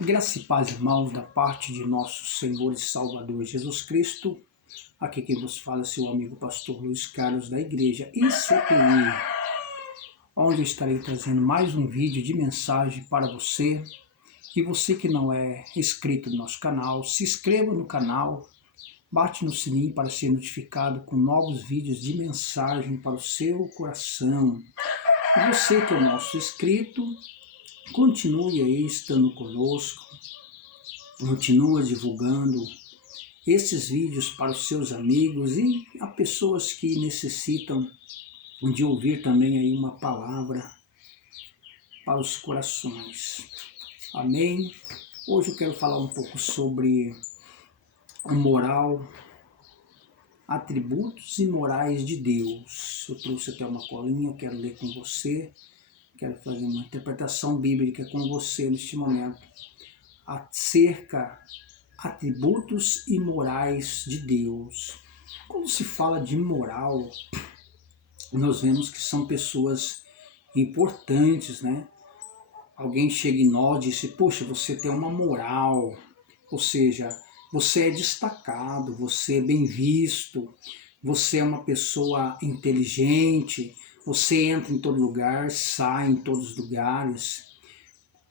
Graça e paz, irmãos, da parte de nosso Senhor e Salvador Jesus Cristo. Aqui quem vos fala é seu amigo pastor Luiz Carlos, da igreja ICPI, onde eu estarei trazendo mais um vídeo de mensagem para você. E você que não é inscrito no nosso canal, se inscreva no canal, bate no sininho para ser notificado com novos vídeos de mensagem para o seu coração. E você que é nosso inscrito, continue aí estando conosco, continua divulgando esses vídeos para os seus amigos e a pessoas que necessitam de ouvir também aí uma palavra para os corações. Amém? Hoje eu quero falar um pouco sobre a moral, atributos e morais de Deus. Eu trouxe até uma colinha, eu quero ler com você, quero fazer uma interpretação bíblica com você neste momento, acerca atributos e morais de Deus. Quando se fala de moral, nós vemos que são pessoas importantes, né? Alguém chega em nós e diz, poxa, você tem uma moral, ou seja, você é destacado, você é bem visto, você é uma pessoa inteligente, você entra em todo lugar, sai em todos os lugares,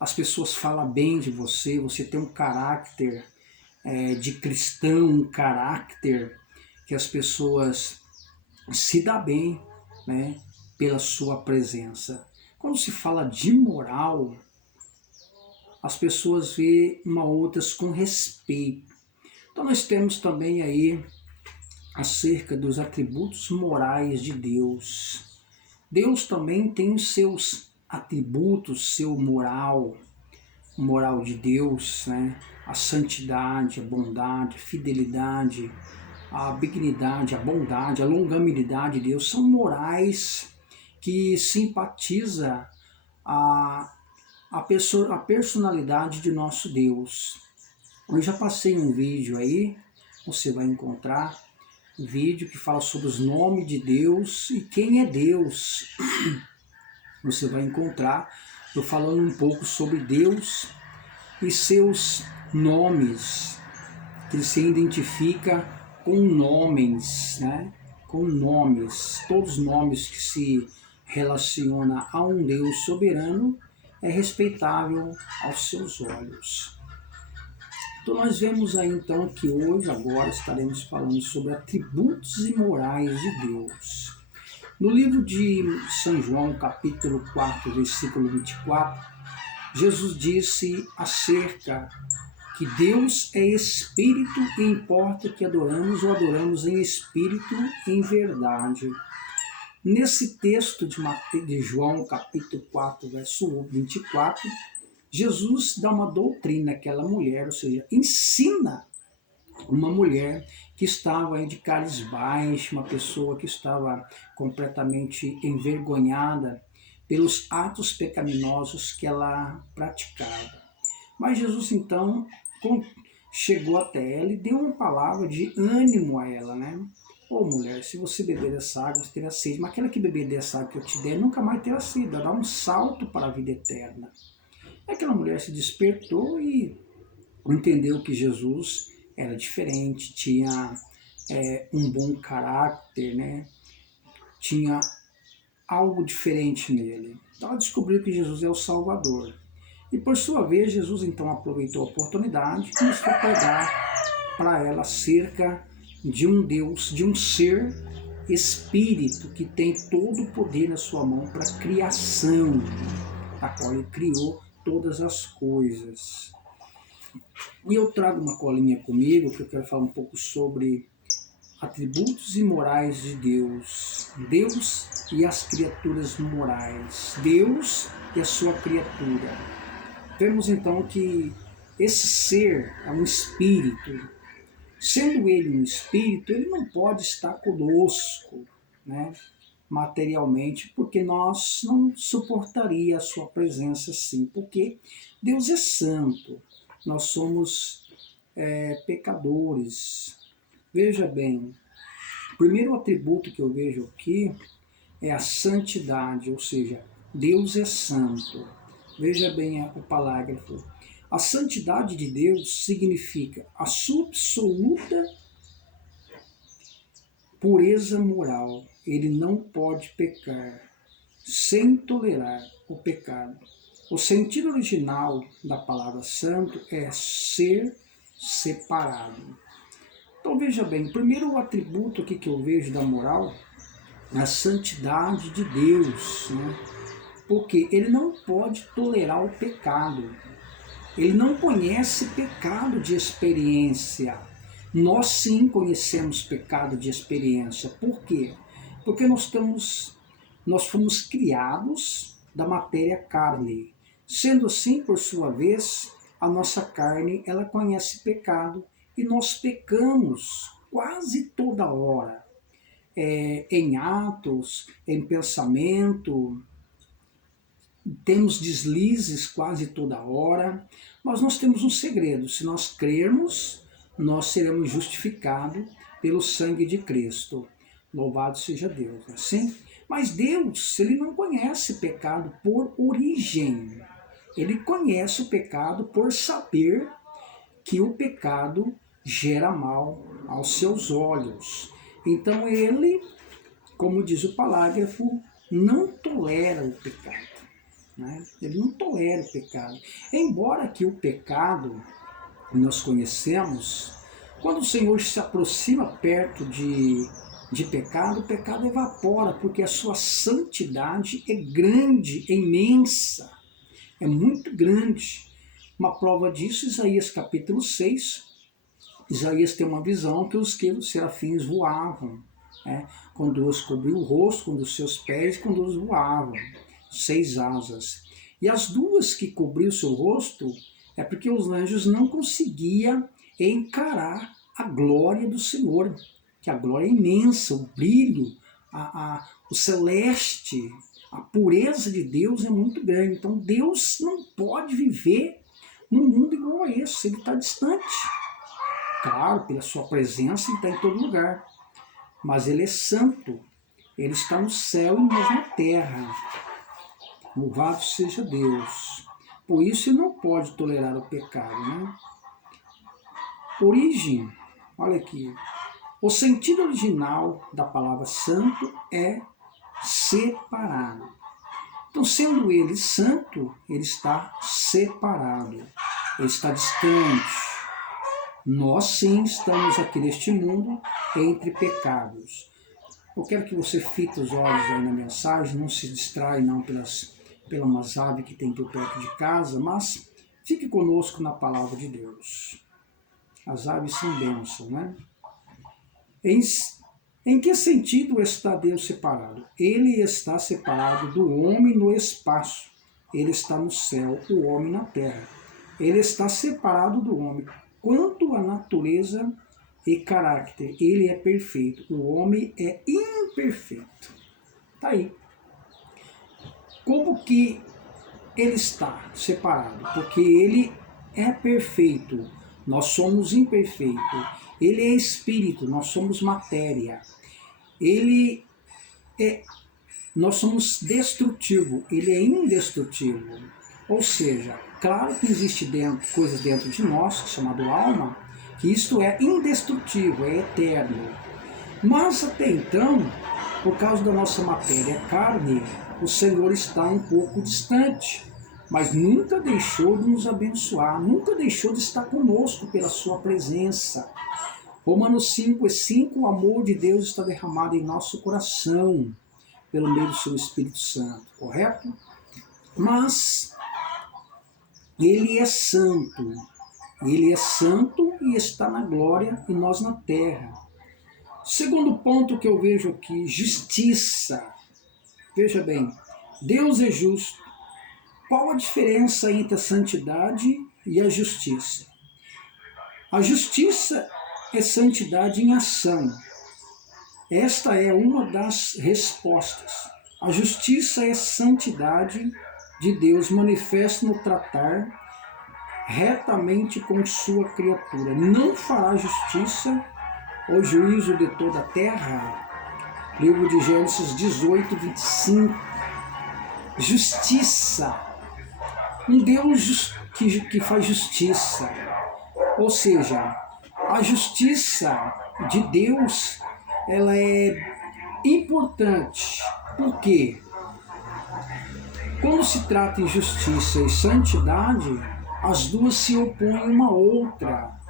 as pessoas falam bem de você, você tem um caráter de cristão, um caráter que as pessoas se dão bem, né, pela sua presença. Quando se fala de moral, as pessoas veem uma outras com respeito. Então nós temos também aí acerca dos atributos morais de Deus. Deus também tem os seus atributos, seu moral de Deus, né? A santidade, a bondade, a fidelidade, a benignidade, a bondade, a longanimidade de Deus são morais que simpatiza a personalidade de nosso Deus. Eu já passei um vídeo aí, você vai encontrar um vídeo que fala sobre os nomes de Deus e quem é Deus. Você vai encontrar eu falando um pouco sobre Deus e seus nomes, que ele se identifica com nomes, né? Com nomes, todos os nomes que se relacionam a um Deus soberano é respeitável aos seus olhos. Então nós vemos aí então que hoje, agora, estaremos falando sobre atributos e morais de Deus. No livro de São João, capítulo 4, versículo 24, Jesus disse acerca que Deus é Espírito e importa que adoramos ou adoramos em Espírito e em verdade. Nesse texto de João, capítulo 4, verso 24, Jesus dá uma doutrina àquela mulher, ou seja, ensina uma mulher que estava de caris baixo, uma pessoa que estava completamente envergonhada pelos atos pecaminosos que ela praticava. Mas Jesus então chegou até ela e deu uma palavra de ânimo a ela, né? Ô mulher, se você beber dessa água, você terá sede, mas aquela que beber dessa água que eu te der, nunca mais terá sede, dará um salto para a vida eterna. Aquela mulher se despertou e entendeu que Jesus era diferente, tinha um bom caráter, né? Tinha algo diferente nele. Então ela descobriu que Jesus é o Salvador. E por sua vez, Jesus então aproveitou a oportunidade e começou a pregar para ela acerca de um Deus, de um ser espírito que tem todo o poder na sua mão para a criação, a qual ele criou todas as coisas. E eu trago uma colinha comigo que eu quero falar um pouco sobre atributos e morais de Deus. Deus e as criaturas morais. Deus e a sua criatura. Vemos então que esse ser é um espírito. Sendo ele um espírito, ele não pode estar conosco, né, materialmente, porque nós não suportaria a sua presença assim, porque Deus é santo, nós somos pecadores. Veja bem, o primeiro atributo que eu vejo aqui é a santidade, ou seja, Deus é santo. Veja bem o parágrafo. A santidade de Deus significa a sua absoluta pureza moral. Ele não pode pecar sem tolerar o pecado. O sentido original da palavra santo é ser separado. Então veja bem, o primeiro atributo aqui que eu vejo da moral é a santidade de Deus, né? Porque ele não pode tolerar o pecado. Ele não conhece pecado de experiência. Nós sim conhecemos pecado de experiência. Por quê? Porque nós fomos criados da matéria carne. Sendo assim, por sua vez, a nossa carne, ela conhece pecado e nós pecamos quase toda hora. Em atos, em pensamento, temos deslizes quase toda hora, mas nós temos um segredo: se nós crermos, nós seremos justificados pelo sangue de Cristo. Louvado seja Deus, não é assim? Mas Deus, ele não conhece pecado por origem. Ele conhece o pecado por saber que o pecado gera mal aos seus olhos. Então ele, como diz o parágrafo, não tolera o pecado. Né? Ele não tolera o pecado. Embora que o pecado, nós conhecemos, quando o Senhor se aproxima perto de pecado, o pecado evapora, porque a sua santidade é grande, é imensa, é muito grande. Uma prova disso, Isaías capítulo 6, Isaías tem uma visão que os serafins voavam, né? Com duas cobriu o rosto, com os seus pés, com duas voavam, 6 asas. E as duas que cobriam o seu rosto é porque os anjos não conseguiam encarar a glória do Senhor, que a glória é imensa, o brilho, o celeste, a pureza de Deus é muito grande. Então Deus não pode viver num mundo igual a esse, ele está distante. Claro, pela sua presença ele está em todo lugar, mas ele é santo, ele está no céu e nós na terra. Louvado seja Deus. Por isso ele não pode tolerar o pecado, né? Origem, olha aqui. O sentido original da palavra santo é separado. Então, sendo ele santo, ele está separado, ele está distante. Nós sim estamos aqui neste mundo entre pecados. Eu quero que você fique os olhos aí na mensagem, não se distrai não pelas umas aves que tem por perto de casa, mas fique conosco na palavra de Deus. As aves são bênçãos, né? Em que sentido está Deus separado? Ele está separado do homem no espaço. Ele está no céu, o homem na terra. Ele está separado do homem. Quanto à natureza e caráter, ele é perfeito. O homem é imperfeito. Está aí. Como que ele está separado? Porque ele é perfeito. Nós somos imperfeitos. Ele é espírito, nós somos matéria. Nós somos destrutivo, ele é indestrutível. Ou seja, claro que existe coisas dentro de nós, chamado alma, que isto é indestrutível, é eterno. Mas até então, por causa da nossa matéria carne, o Senhor está um pouco distante, mas nunca deixou de nos abençoar, nunca deixou de estar conosco pela sua presença. Romanos 5:5, o amor de Deus está derramado em nosso coração, pelo meio do seu Espírito Santo, correto? Mas ele é santo e está na glória e nós na terra. Segundo ponto que eu vejo aqui, justiça. Veja bem, Deus é justo. Qual a diferença entre a santidade e a justiça? A justiça é santidade em ação. Esta é uma das respostas. A justiça é santidade de Deus manifesta no tratar retamente com sua criatura. Não fará justiça ou juízo de toda a terra. Livro de Gênesis 18:25. Justiça. um Deus que faz justiça. Ou seja, a justiça de Deus, ela é importante. Por quê? Quando se trata em justiça e santidade, as duas se opõem uma à outra.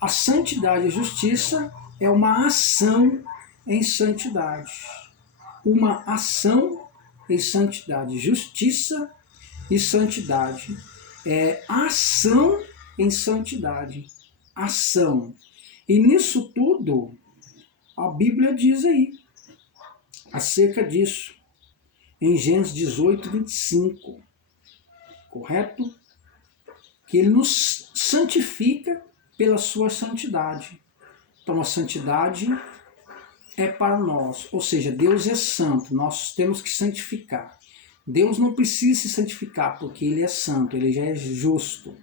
A santidade e a justiça é uma ação em santidade. Uma ação em santidade. Justiça e santidade é ação em santidade. Ação. E nisso tudo, a Bíblia diz aí, acerca disso, em Gênesis 18, 25. Correto? Que ele nos santifica pela sua santidade. Então a santidade é para nós, ou seja, Deus é santo, nós temos que santificar. Deus não precisa se santificar porque ele é santo, ele já é justo.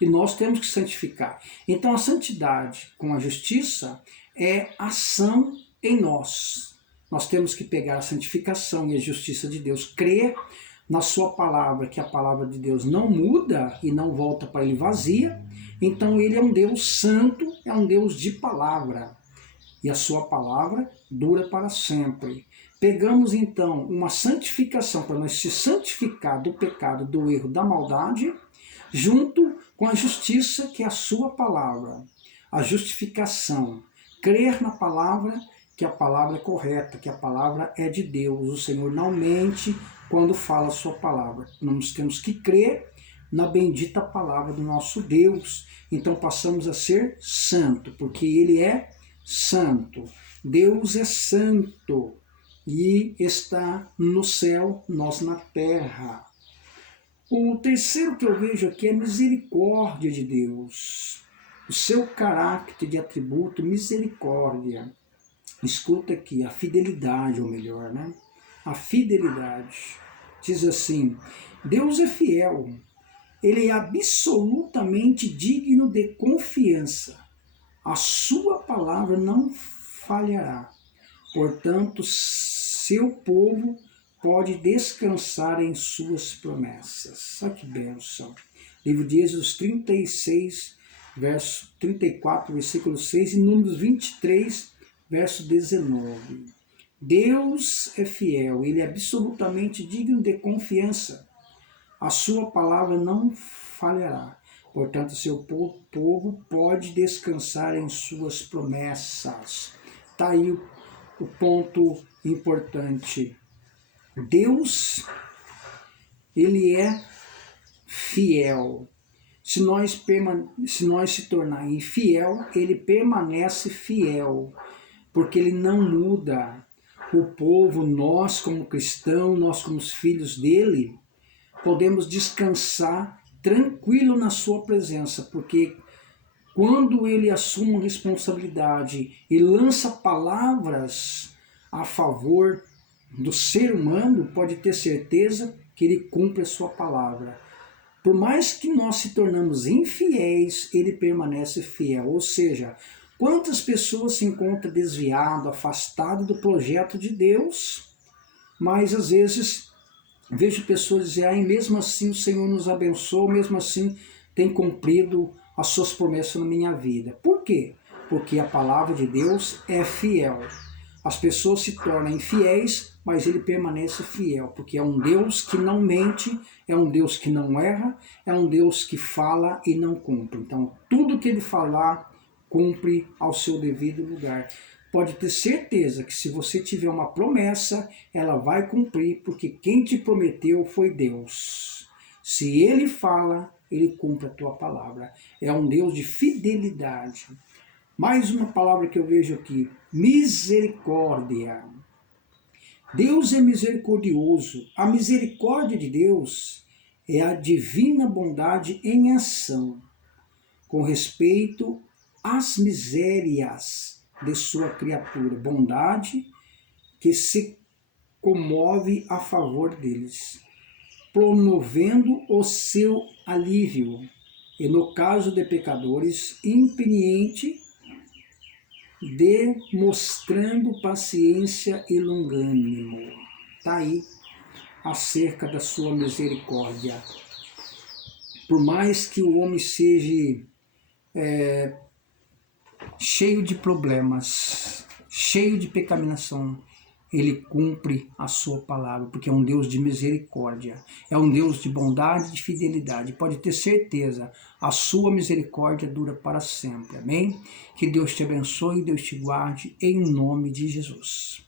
E nós temos que santificar. Então a santidade com a justiça é ação em nós. Nós temos que pegar a santificação e a justiça de Deus, crer na sua palavra, que a palavra de Deus não muda e não volta para ele vazia. Então ele é um Deus santo, é um Deus de palavra. E a sua palavra dura para sempre. Pegamos então uma santificação para nós se santificar do pecado, do erro, da maldade, junto com a justiça que é a sua palavra. A justificação, crer na palavra, que a palavra é correta, que a palavra é de Deus. O Senhor não mente quando fala a sua palavra. Nós temos que crer na bendita palavra do nosso Deus. Então passamos a ser santo, porque ele é santo. Deus é santo e está no céu, nós na terra. O terceiro que eu vejo aqui é a misericórdia de Deus. O seu caráter de atributo, misericórdia. Escuta aqui, a fidelidade, ou melhor, né? A fidelidade. Diz assim, Deus é fiel. Ele é absolutamente digno de confiança. A sua palavra não falhará. Portanto, seu povo pode descansar em suas promessas. Olha que bênção. Livro de Êxodo 36, verso 34, versículo 6 e Números 23, verso 19. Deus é fiel, ele é absolutamente digno de confiança. A sua palavra não falhará. Portanto, seu povo pode descansar em suas promessas. Está aí o ponto importante. Deus, ele é fiel. Se nós se tornar infiel, ele permanece fiel, porque ele não muda. O povo, nós como cristãos, nós como os filhos dele, podemos descansar tranquilo na sua presença, porque quando ele assume responsabilidade e lança palavras a favor do ser humano, pode ter certeza que ele cumpre a sua palavra. Por mais que nós se tornamos infiéis, ele permanece fiel. Ou seja, quantas pessoas se encontram desviadas, afastadas do projeto de Deus, mas às vezes vejo pessoas dizerem, mesmo assim o Senhor nos abençoou, mesmo assim tem cumprido as suas promessas na minha vida. Por quê? Porque a palavra de Deus é fiel. As pessoas se tornam infiéis, mas ele permanece fiel, porque é um Deus que não mente, é um Deus que não erra, é um Deus que fala e não cumpre. Então, tudo que ele falar, cumpre ao seu devido lugar. Pode ter certeza que se você tiver uma promessa, ela vai cumprir, porque quem te prometeu foi Deus. Se ele fala, ele cumpre a tua palavra. É um Deus de fidelidade. Mais uma palavra que eu vejo aqui, misericórdia. Deus é misericordioso. A misericórdia de Deus é a divina bondade em ação, com respeito às misérias de sua criatura. Bondade que se comove a favor deles, promovendo o seu alívio. E no caso de pecadores, impeniente, demonstrando paciência e longânimo. Está aí acerca da sua misericórdia. Por mais que o homem seja cheio de problemas, cheio de pecaminoção, ele cumpre a sua palavra, porque é um Deus de misericórdia, é um Deus de bondade e de fidelidade. Pode ter certeza, a sua misericórdia dura para sempre, amém? Que Deus te abençoe, Deus te guarde, em nome de Jesus.